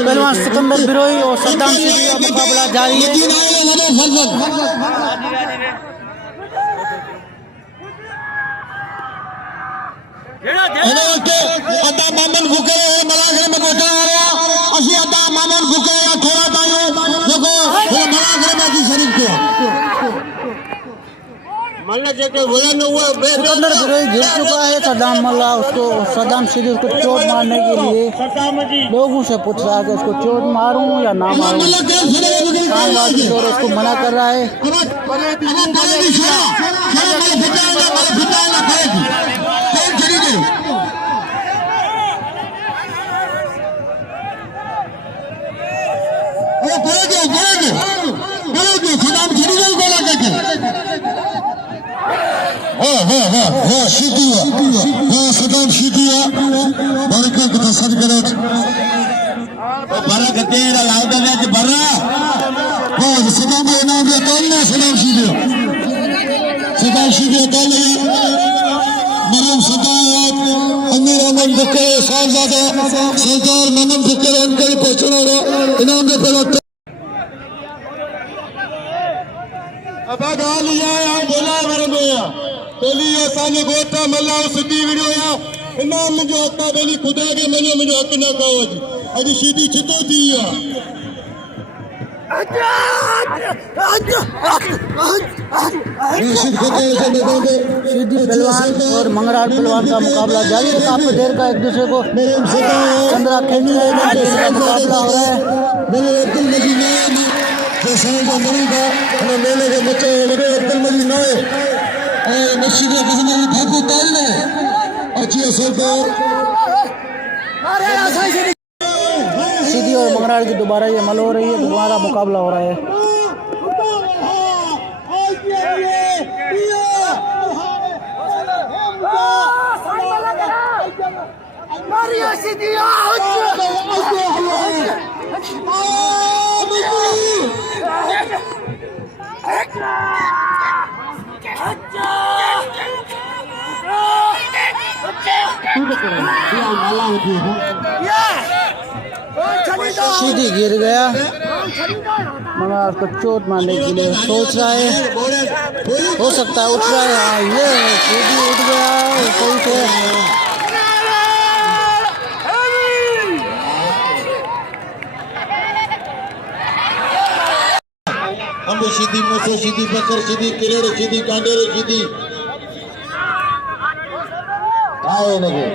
पहलवान सिकंदर बिरोई और सद्दाम शेख का मुकाबला जारी है। अदा मामन भूखे मलागरे में बैठा हुआ असी अदा मामन भूखे थोड़ा तायो देखो मलागरे में की शरीफ को मल्ला जेके वजन हुआ सिकंदर बिरोई गिर चुका है। सद्दाम मल्ला उसको सद्दाम शेख को चोट मारने के लिए लोगों से पूछ रहा है कि उसको चोट मारूं या ना मारूं। उसको मना कर रहा है। सदाम शीतिया बरका कथा सच करे बरा कतेरा लाउदा ने बरा ओ सदाम ने नाम दे तोलने सदाम शीतिया तोले मरम सदायत अमीर अमन बके साहबजादा सरदार मनम बकर अंकल पहुंचना इनाम दे पहला अब गालिया बोला मरमया पहली असांजे गोटा मल्ला सिटी वीडियो या इनाम मुझे हक बेली खुदा के मनो मुझे हक ना कहो अज सीधी छितो थी सीधी पहलवान और मंगराल पहलवान का मुकाबला जारी है। काफी देर का एक दूसरे को चंद्रा खेलनी है। मुकाबला हो रहा है। मेले के बच्चे अब्दुल मजीद नए मस्जिद ठाकुर तालने अच्छी सरकार सीधी और मंगराल की दोबारा ये मल हो रही है। दोबारा मुकाबला हो रहा है। सीधी गिर गया। मंगराल को चोट मारने के लिए सोच रहा है। हो सकता है उठ रहा है। हाँ ये सीधी उठ गया सही से। हम सीधी मोसो सीधी बकर सीधी किरेड़ सीधी कांडेरे सीधी आए लगे।